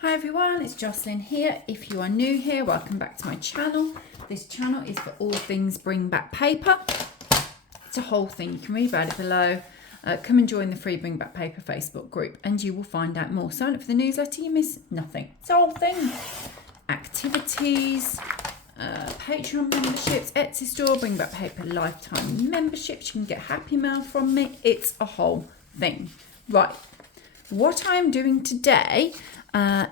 Hi everyone, it's Jocelyn here. If you are new here, welcome back to my channel. This channel is for all things bring back paper. It's a whole thing. You can read about it below. Come and join the free Bring Back Paper Facebook group and you will find out more. Sign up for the newsletter, you miss nothing. It's a whole thing. Activities, Patreon memberships, Etsy store, Bring Back Paper lifetime memberships. You can get happy mail from me. It's a whole thing. Right, what I'm doing today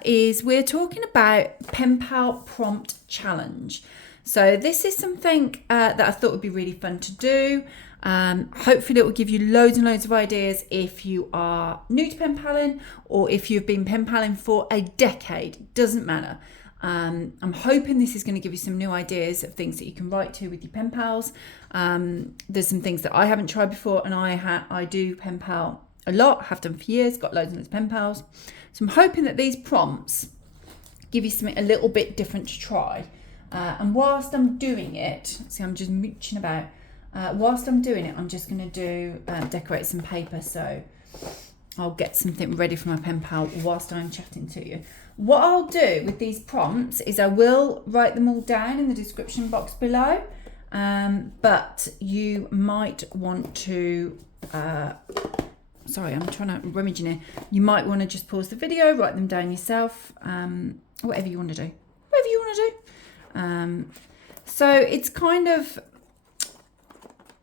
is we're talking about penpal prompt challenge. So this is something that I thought would be really fun to do. Hopefully it will give you loads and loads of ideas if you are new to penpaling or if you've been penpaling for a decade. It doesn't matter. I'm hoping this is going to give you some new ideas of things that you can write to with your penpals. There's some things that I haven't tried before, and I do penpal a lot, have done for years, got loads and loads of penpals. So I'm hoping that these prompts give you something a little bit different to try. And whilst I'm doing it, see, I'm just mooching about. Whilst I'm doing it, I'm just going to do decorate some paper. So I'll get something ready for my penpal whilst I'm chatting to you. What I'll do with these prompts is I will write them all down in the description box below. But you might want to... sorry, I'm trying to rummage in here. You might want to just pause the video, write them down yourself, whatever you want to do. Whatever you want to do. So it's kind of,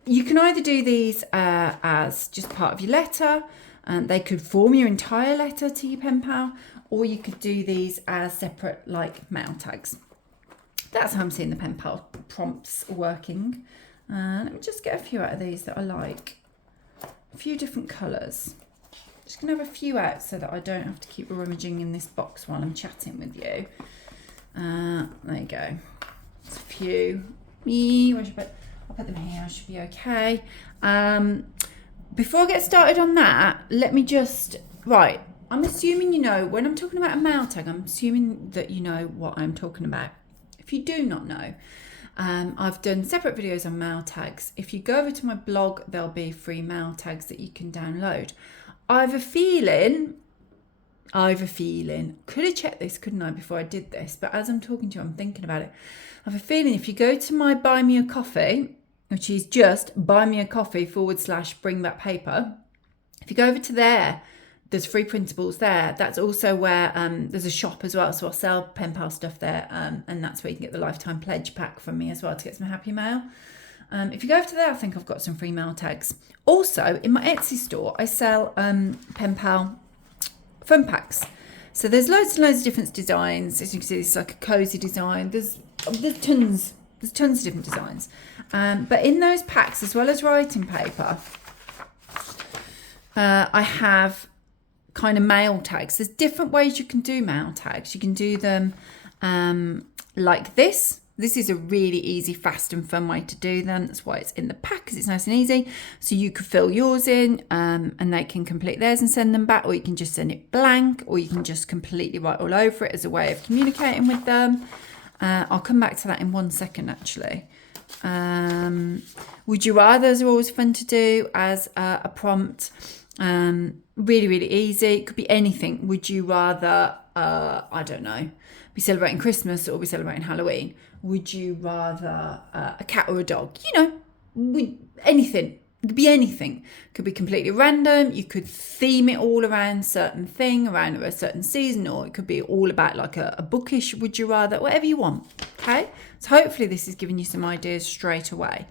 you can either do these as just part of your letter, and they could form your entire letter to your pen pal, or you could do these as separate like mail tags. That's how I'm seeing the pen pal prompts working. Let me just get a few out of these that I like. A few different colours. Just gonna have a few out so that I don't have to keep rummaging in this box while I'm chatting with you. There you go. There's a few. I'll put them here. I should be okay. Before I get started on that, let me just I'm assuming you know when I'm talking about a mail tag. I'm assuming that you know what I'm talking about. If you do not know. I've done separate videos on mail tags. If you go over to my blog, there'll be free mail tags that you can download. I have a feeling, could have checked this, couldn't I, before I did this? But as I'm talking to you, I'm thinking about it. I have a feeling if you go to my Buy Me a Coffee, which is just buymeacoffee/bring back paper. If you go over to there, there's free printables there. That's also where there's a shop as well. So I'll sell pen pal stuff there. And that's where you can get the lifetime pledge pack from me as well to get some happy mail. If you go over to there, I think I've got some free mail tags. Also, in my Etsy store, I sell pen pal fun packs. So there's loads and loads of different designs. As you can see, it's like a cozy design. There's tons of different designs. But in those packs, as well as writing paper, I have kind of mail tags. There's different ways you can do mail tags. You can do them like this. This is a really easy, fast and fun way to do them. That's why it's in the pack, because it's nice and easy. So you could fill yours in and they can complete theirs and send them back, or you can just send it blank, or you can just completely write all over it as a way of communicating with them. I'll come back to that in 1 second, actually. Would you rather are always fun to do as a prompt. Really, really easy. It could be anything. Would you rather, I don't know, be celebrating Christmas or be celebrating Halloween? Would you rather a cat or a dog? You know, anything. It could be anything. It could be completely random. You could theme it all around a certain thing, around a certain season, or it could be all about like a bookish would you rather, whatever you want. Okay? So hopefully this is giving you some ideas straight away.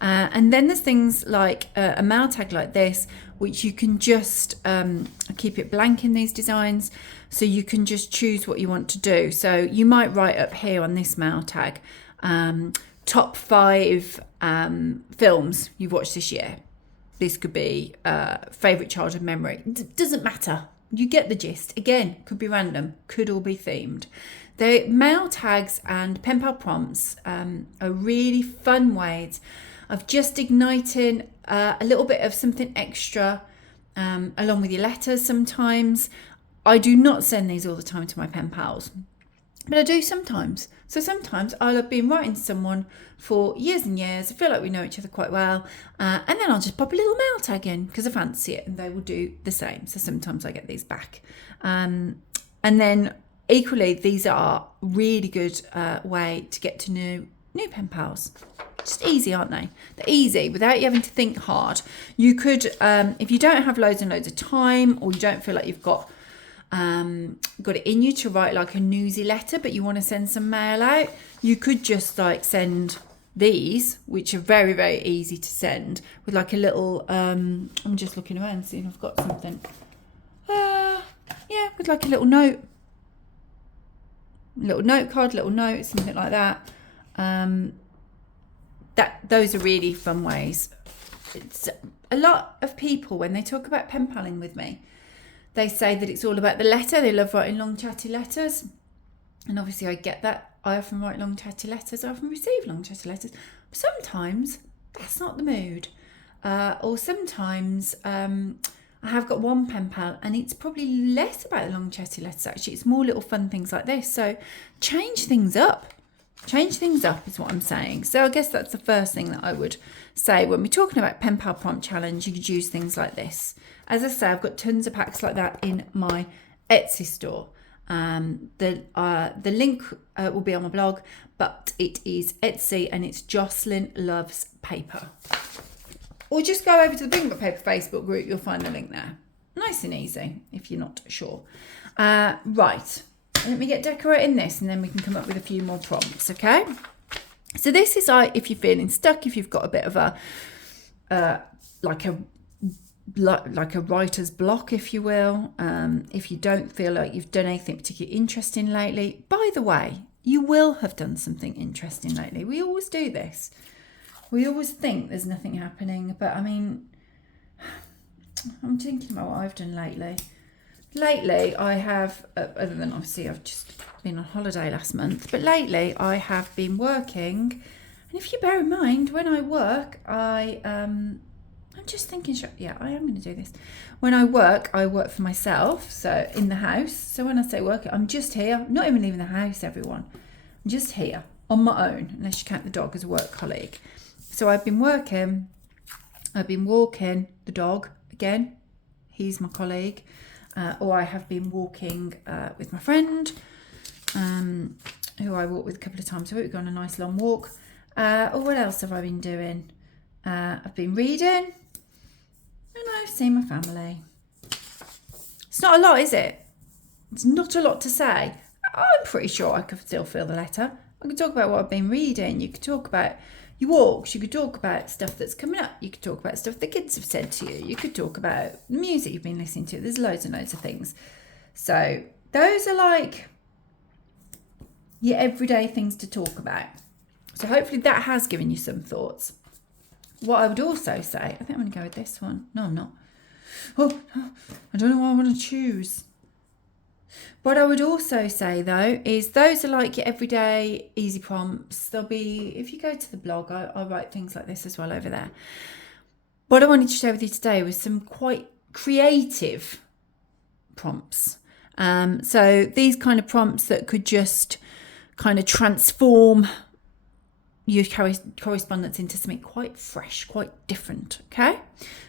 And then there's things like a mail tag like this, which you can just keep it blank in these designs. So you can just choose what you want to do. So you might write up here on this mail tag, top 5 films you've watched this year. This could be favourite childhood memory. Doesn't matter. You get the gist. Again, could be random, could all be themed. The mail tags and pen pal prompts are really fun ways of just igniting a little bit of something extra along with your letters sometimes. I do not send these all the time to my pen pals, but I do sometimes. So sometimes I'll have been writing to someone for years and years. I feel like we know each other quite well. And then I'll just pop a little mail tag in because I fancy it, and they will do the same. So sometimes I get these back. And then equally, these are really good way to get to new pen pals. Just easy, aren't they? They're easy without you having to think hard. You could, if you don't have loads and loads of time, or you don't feel like you've got it in you to write like a newsy letter, but you want to send some mail out, you could just like send these, which are very, very easy to send, with like a little, I'm just looking around seeing if I've got something. Yeah, with like a little note card, little note, something like that. Those are really fun ways. It's a lot of people, when they talk about pen paling with me, they say that it's all about the letter. They love writing long chatty letters, and obviously I get that. I often write long chatty letters. I often receive long chatty letters. But sometimes that's not the mood, or sometimes I have got one pen pal and it's probably less about the long chatty letters. Actually, it's more little fun things like this. So change things up. Change things up is what I'm saying. So I guess that's the first thing that I would say when we're talking about pen pal prompt challenge. You could use things like this. As I say, I've got tons of packs like that in my Etsy store. The link will be on my blog, but it is Etsy and it's Jocelyn Loves Paper. Or just go over to the Bring Back Paper Facebook group. You'll find the link there. Nice and easy if you're not sure. Right. Let me get decorating this and then we can come up with a few more prompts, okay? So this is like if you're feeling stuck, if you've got a bit of a like a writer's block, if you will, if you don't feel like you've done anything particularly interesting lately. By the way, you will have done something interesting lately. We always do this. We always think there's nothing happening, but I mean, I'm thinking about what I've done lately. Lately, I have, other than obviously I've just been on holiday last month, but lately I have been working. And if you bear in mind, when I work, I'm just thinking, yeah, I am going to do this. When I work for myself, so in the house. So when I say work, I'm just here, I'm not even leaving the house, everyone. I'm just here on my own, unless you count the dog as a work colleague. So I've been working, I've been walking the dog again. He's my colleague. Or I have been walking with my friend, who I walk with a couple of times a week. We've gone on a nice long walk. Or what else have I been doing? I've been reading, and I've seen my family. It's not a lot, is it? It's not a lot to say. I'm pretty sure I could still feel the letter. I could talk about what I've been reading. You could talk about your walks. You could talk about stuff that's coming up. You could talk about stuff the kids have said to you. You could talk about the music you've been listening to. There's loads and loads of things. So those are like your everyday things to talk about. So hopefully that has given you some thoughts. What I would also say, I think I'm going to go with this one. No, I'm not. Oh, I don't know what I want to choose. What I would also say, though, is those are like your everyday easy prompts. There'll be, if you go to the blog, I write things like this as well over there. What I wanted to share with you today was some quite creative prompts. So these kind of prompts that could just kind of transform your correspondence into something quite fresh, quite different, okay?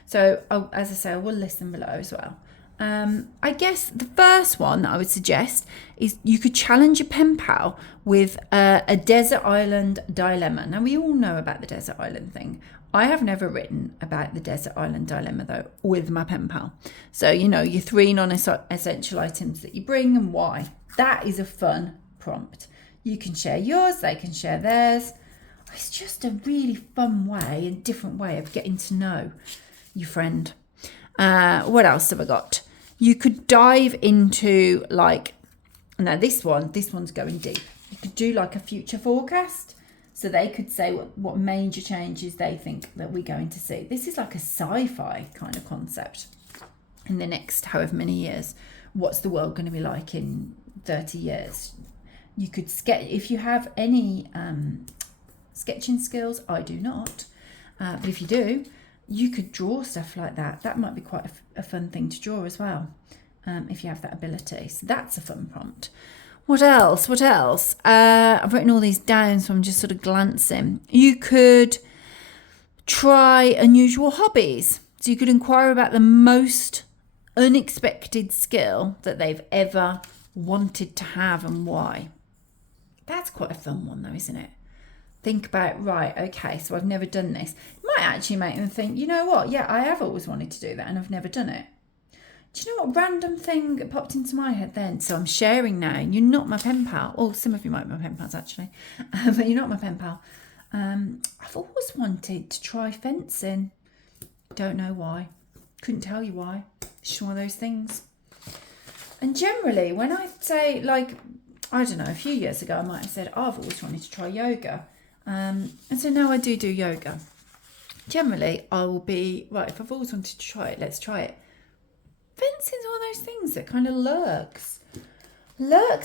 So, as I say, I will list them below as well. I guess the first one that I would suggest is you could challenge your pen pal with a desert island dilemma. Now, we all know about the desert island thing. I have never written about the desert island dilemma, though, with my pen pal. So, you know, your 3 non-essential items that you bring and why. That is a fun prompt. You can share yours, they can share theirs. It's just a really fun way, a different way of getting to know your friend. What else have I got? You could dive into like, now this one's going deep. You could do like a future forecast. So they could say what major changes they think that we're going to see. This is like a sci-fi kind of concept. In the next however many years, what's the world going to be like in 30 years? You could sketch, if you have any sketching skills. I do not. But if you do, you could draw stuff like that. That might be quite a fun thing to draw as well, if you have that ability. So that's a fun prompt. What else? I've written all these down, so I'm just sort of glancing. You could try unusual hobbies. So you could inquire about the most unexpected skill that they've ever wanted to have and why. That's quite a fun one though, isn't it? Think about, right, okay, so I've never done this. It might actually make them think, you know what, yeah, I have always wanted to do that and I've never done it. Do you know what random thing popped into my head then? So I'm sharing now. You're not my pen pal. Oh, some of you might be my pen pals actually, but you're not my pen pal. I've always wanted to try fencing. Don't know why. Couldn't tell you why. It's just one of those things. And generally, when I say, like, I don't know, a few years ago, I might have said, oh, I've always wanted to try yoga. And so now I do yoga. Generally, I will be, right, if I've always wanted to try it, let's try it. Fencing's one of those things that kind of lurks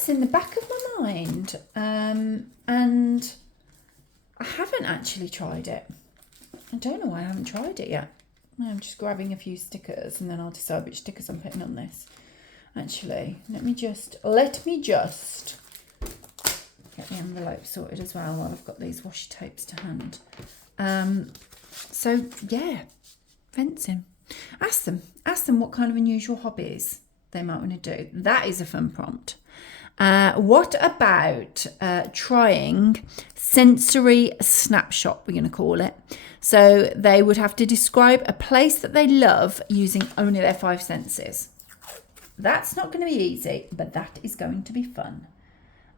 in the back of my mind. And I haven't actually tried it. I don't know why I haven't tried it yet. I'm just grabbing a few stickers and then I'll decide which stickers I'm putting on this. Actually, let me just get the envelope sorted as well while I've got these washi tapes to hand. So yeah, fencing. Ask them what kind of unusual hobbies they might want to do. That is a fun prompt. What about trying sensory snapshot, we're going to call it. So they would have to describe a place that they love using only their 5 senses. That's not going to be easy, but that is going to be fun.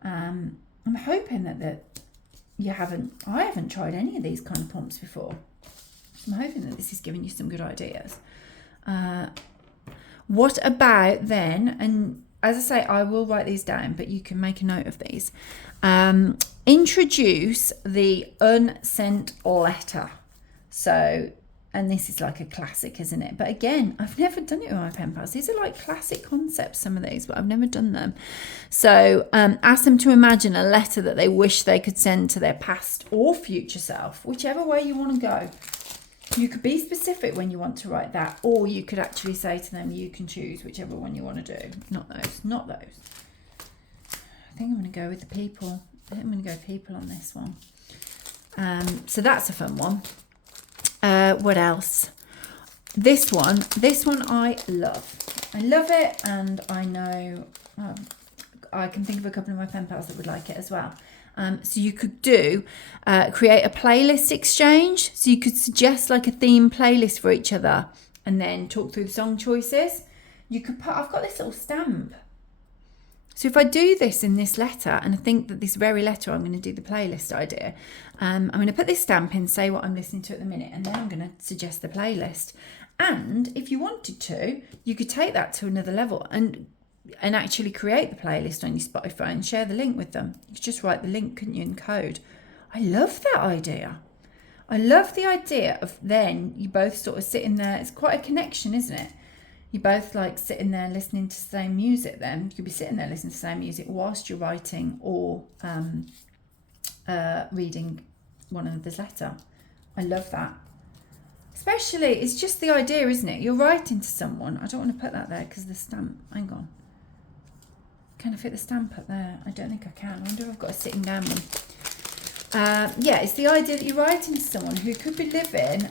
I'm hoping that I haven't tried any of these kind of prompts before. So I'm hoping that this is giving you some good ideas. What about then, and as I say, I will write these down, but you can make a note of these. Introduce the unsent letter. So, and this is like a classic, isn't it? But again, I've never done it with my pen pals. These are like classic concepts, some of these, but I've never done them. So ask them to imagine a letter that they wish they could send to their past or future self, whichever way you want to go. You could be specific when you want to write that, or you could actually say to them, you can choose whichever one you want to do. Not those. I think I'm going to go with the people. I think I'm going to go people on this one. So that's a fun one. What else? This one I love. I love it, and I know I can think of a couple of my pen pals that would like it as well. So you could create a playlist exchange. So you could suggest like a theme playlist for each other and then talk through the song choices. You could I've got this little stamp. So if I do this in this letter, and I think that this very letter, I'm going to do the playlist idea. I'm going to put this stamp in, say what I'm listening to at the minute, and then I'm going to suggest the playlist. And if you wanted to, you could take that to another level and actually create the playlist on your Spotify and share the link with them. You could just write the link, couldn't you, in code? I love that idea. I love the idea of then you both sort of sitting there. It's quite a connection, isn't it? You both like sitting there listening to the same music then. You could be sitting there listening to the same music whilst you're writing or reading one another's letter. I love that. Especially, it's just the idea, isn't it? You're writing to someone. I don't want to put that there because the stamp, hang on. Can I fit the stamp up there? I don't think I can. I wonder if I've got a sitting down one. Yeah, it's the idea that you're writing to someone who could be living,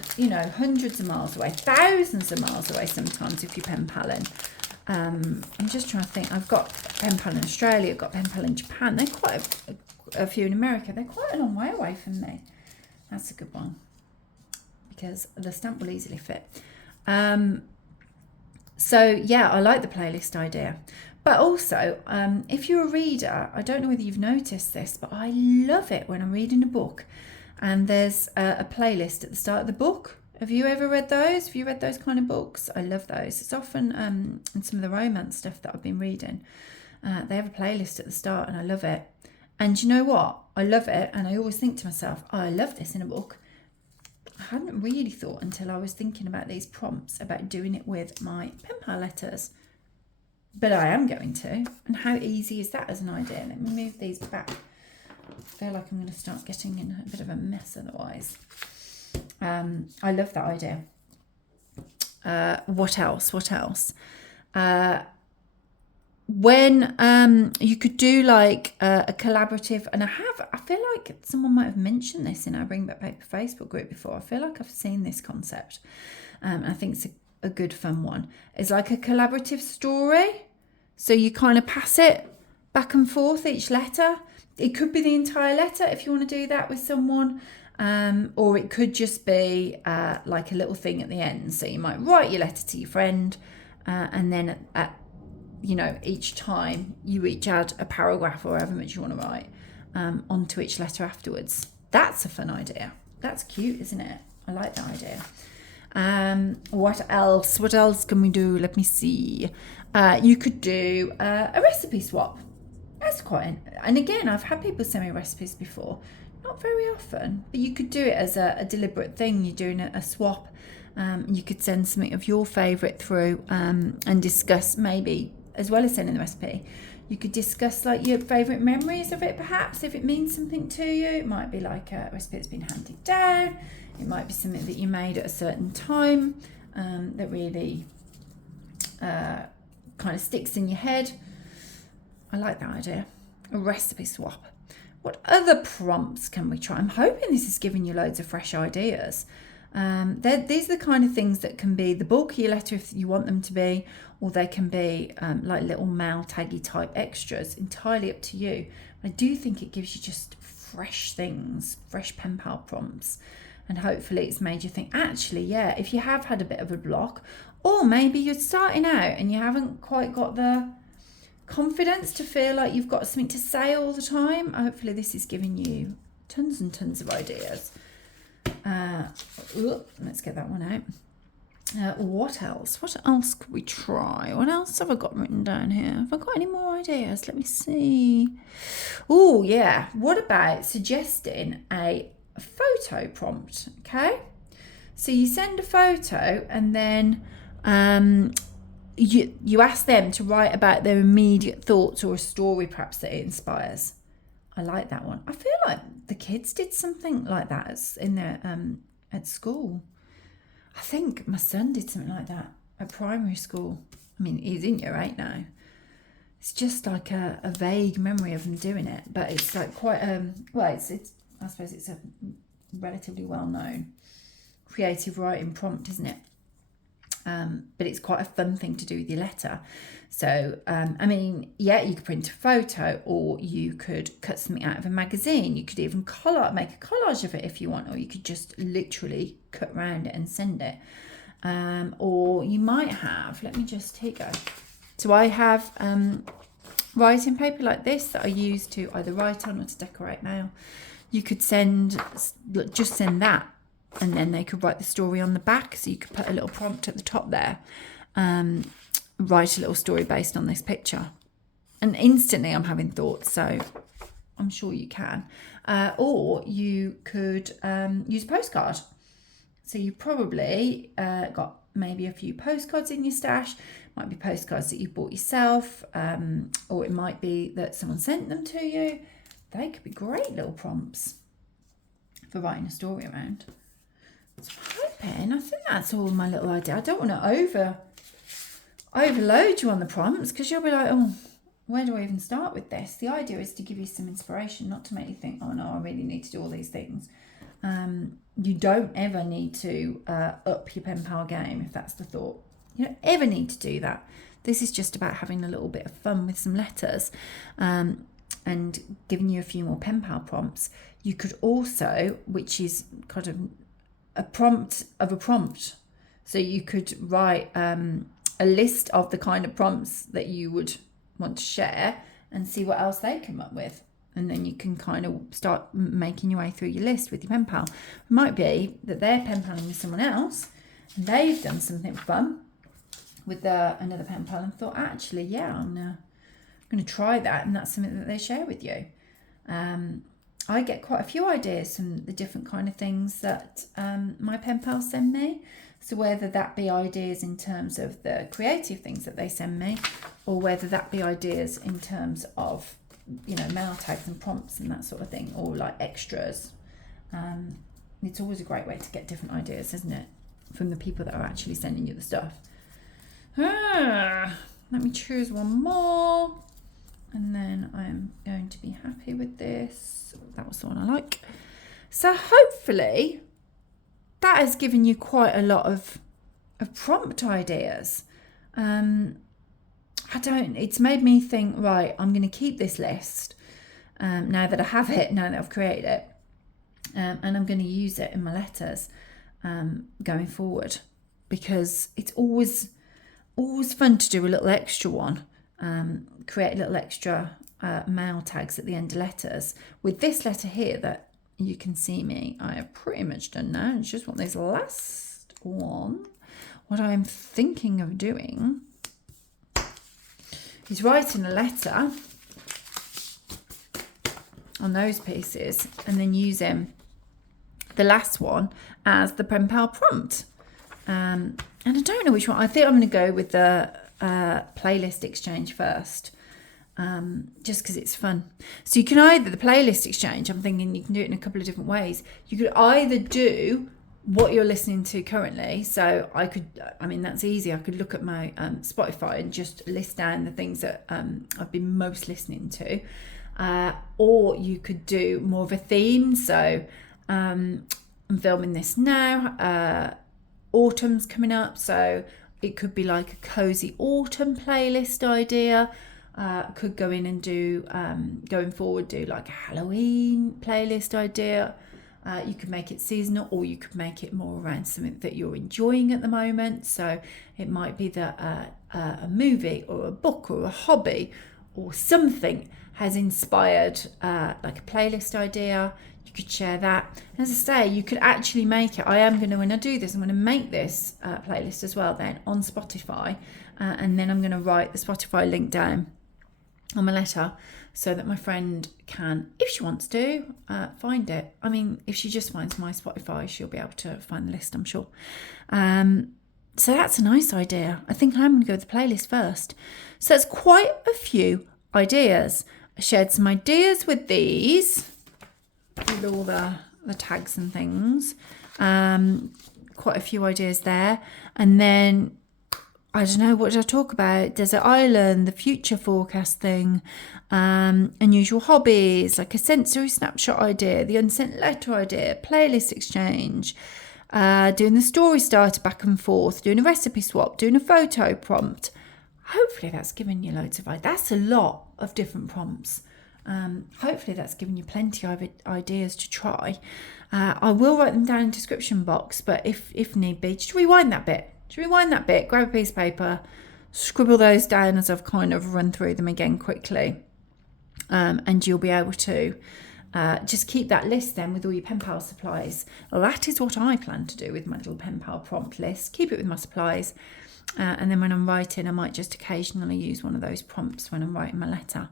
hundreds of miles away, thousands of miles away sometimes if you're pen paling. I'm just trying to think. I've got a pen pal in Australia, I've got a pen pal in Japan. They're quite a few in America. They're quite a long way away from me. That's a good one because the stamp will easily fit. So yeah, I like the playlist idea. But also, if you're a reader, I don't know whether you've noticed this, but I love it when I'm reading a book and there's a playlist at the start of the book. Have you ever read those? Have you read those kind of books? I love those. It's often in some of the romance stuff that I've been reading. They have a playlist at the start and I love it. And you know what? I love it. And I always think to myself, oh, I love this in a book. I hadn't really thought until I was thinking about these prompts about doing it with my pen pal letters. But I am going to. And how easy is that as an idea? Let me move these back. I feel like I'm going to start getting in a bit of a mess otherwise. I love that idea. What else? When you could do like a collaborative, and I feel like someone might have mentioned this in our Bring Back Paper Facebook group before. I feel like I've seen this concept. I think it's a good fun one. It's like a collaborative story. So you kind of pass it back and forth each letter. It could be the entire letter if you want to do that with someone, or it could just be like a little thing at the end. So you might write your letter to your friend, and then at each time you each add a paragraph or however much you want to write onto each letter afterwards. That's a fun idea. That's cute, isn't it? I like that idea. What else? What else can we do? Let me see. You could do a recipe swap. That's quite, and again, I've had people send me recipes before. Not very often, but you could do it as a deliberate thing. You're doing a swap. You could send something of your favourite through and discuss, maybe, as well as sending the recipe, you could discuss like your favourite memories of it, perhaps, if it means something to you. It might be like a recipe that's been handed down. It might be something that you made at a certain time that really kind of sticks in your head. I like that idea. A recipe swap. What other prompts can we try? I'm hoping this is giving you loads of fresh ideas. These are the kind of things that can be the bulk of your letter if you want them to be, or they can be like little mail taggy type extras, entirely up to you. I do think it gives you just fresh things, fresh pen pal prompts, and hopefully it's made you think, actually, yeah, if you have had a bit of a block, or maybe you're starting out and you haven't quite got the confidence to feel like you've got something to say all the time, hopefully this is giving you tons and tons of ideas. Let's get that one out. What else? What else could we try? What else have I got written down here? Have I got any more ideas? Let me see. Oh, yeah. What about suggesting a photo prompt? Okay. So you send a photo and then you ask them to write about their immediate thoughts or a story perhaps that it inspires. I like that one. I feel like the kids did something like that in their at school. I think my son did something like that at primary school. I mean, he's in year 8 now. It's just like a vague memory of him doing it, but it's like quite it's I suppose it's a relatively well-known creative writing prompt, isn't it? But it's quite a fun thing to do with your letter. So, I mean, yeah, you could print a photo, or you could cut something out of a magazine. You could even make a collage of it if you want, or you could just literally cut around it and send it. Or you might have, here you go. So I have writing paper like this that I use to either write on or to decorate mail. You could just send that, and then they could write the story on the back. So you could put a little prompt at the top there, write a little story based on this picture. And instantly I'm having thoughts, so I'm sure you can. Or you could use Postcard. So you probably got maybe a few postcards in your stash. Might be postcards that you bought yourself, or it might be that someone sent them to you. They could be great little prompts for writing a story around. So I'm hoping, I think that's all my little idea. I don't want to overload you on the prompts, because you'll be like, oh, where do I even start with this? The idea is to give you some inspiration, not to make you think, oh no, I really need to do all these things. You don't ever need to up your pen pal game if that's the thought. You don't ever need to do that. This is just about having a little bit of fun with some letters and giving you a few more pen pal prompts. You could also, which is kind of a prompt of a prompt. So you could write a list of the kind of prompts that you would want to share and see what else they come up with. And then you can kind of start making your way through your list with your pen pal. It might be that they're pen paling with someone else and they've done something fun with another pen pal and thought, actually, yeah, I'm going to try that. And that's something that they share with you. I get quite a few ideas from the different kind of things that my pen pals send me. So whether that be ideas in terms of the creative things that they send me, or whether that be ideas in terms of, mail tags and prompts and that sort of thing, or like extras. It's always a great way to get different ideas, isn't it? From the people that are actually sending you the stuff. Let me choose one more. And then I am going to be happy with this. That was the one I like. So hopefully that has given you quite a lot of prompt ideas. it's made me think, right, I'm going to keep this list now that I have it, now that I've created it. And I'm going to use it in my letters going forward, because it's always fun to do a little extra one, create little extra mail tags at the end of letters. With this letter here that you can see me, I have pretty much done now. It's just want this last one. What I'm thinking of doing is writing a letter on those pieces and then using the last one as the pen pal prompt. And I don't know which one. I think I'm going to go with the playlist exchange first, just because it's fun. So you can either, the playlist exchange, I'm thinking you can do it in a couple of different ways. You could either do what you're listening to currently. So that's easy. I could look at my Spotify and just list down the things that I've been most listening to. Or you could do more of a theme. So I'm filming this now. Autumn's coming up, so it could be like a cozy autumn playlist idea. Could go in and do going forward, do like a Halloween playlist idea. You could make it seasonal, or you could make it more around something that you're enjoying at the moment. So it might be that a movie or a book or a hobby or something has inspired like a playlist idea. You could share that. As I say, you could actually make it. I am going to, when I do this, I'm going to make this playlist as well then on Spotify. And then I'm going to write the Spotify link down on my letter so that my friend can, if she wants to, find it. I mean, if she just finds my Spotify, she'll be able to find the list, I'm sure. So that's a nice idea. I think I'm going to go with the playlist first. So it's quite a few ideas. I shared some ideas with these, with all the tags and things. Quite a few ideas there. And then, I don't know, what did I talk about? Desert Island, the future forecasting, unusual hobbies, like a sensory snapshot idea, the unsent letter idea, playlist exchange, doing the story starter back and forth, doing a recipe swap, doing a photo prompt. Hopefully that's given you loads of ideas. That's a lot of different prompts. Hopefully that's given you plenty of ideas to try. I will write them down in the description box, but if need be, just rewind that bit. Grab a piece of paper, scribble those down as I've kind of run through them again quickly. And you'll be able to just keep that list then with all your pen pal supplies. Well, that is what I plan to do with my little pen pal prompt list. Keep it with my supplies. And then when I'm writing, I might just occasionally use one of those prompts when I'm writing my letter.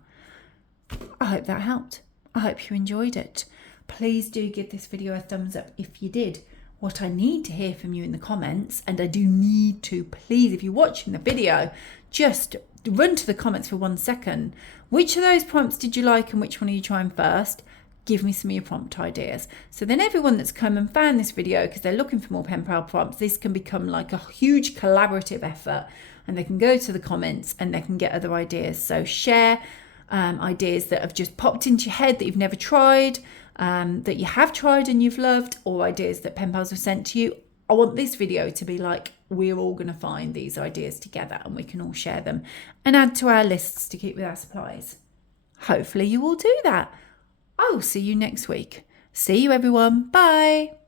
I hope that helped. I hope you enjoyed it. Please do give this video a thumbs up if you did. What I need to hear from you in the comments, and I do need to, please, if you're watching the video, just run to the comments for 1 second. Which of those prompts did you like and which one are you trying first? Give me some of your prompt ideas. So then everyone that's come and found this video because they're looking for more pen pal prompts, this can become like a huge collaborative effort, and they can go to the comments and they can get other ideas. So share ideas that have just popped into your head that you've never tried, that you have tried and you've loved, or ideas that pen pals have sent to you. I want this video to be like, we're all going to find these ideas together and we can all share them and add to our lists to keep with our supplies. Hopefully you will do that. I will see you next week. See you everyone. Bye.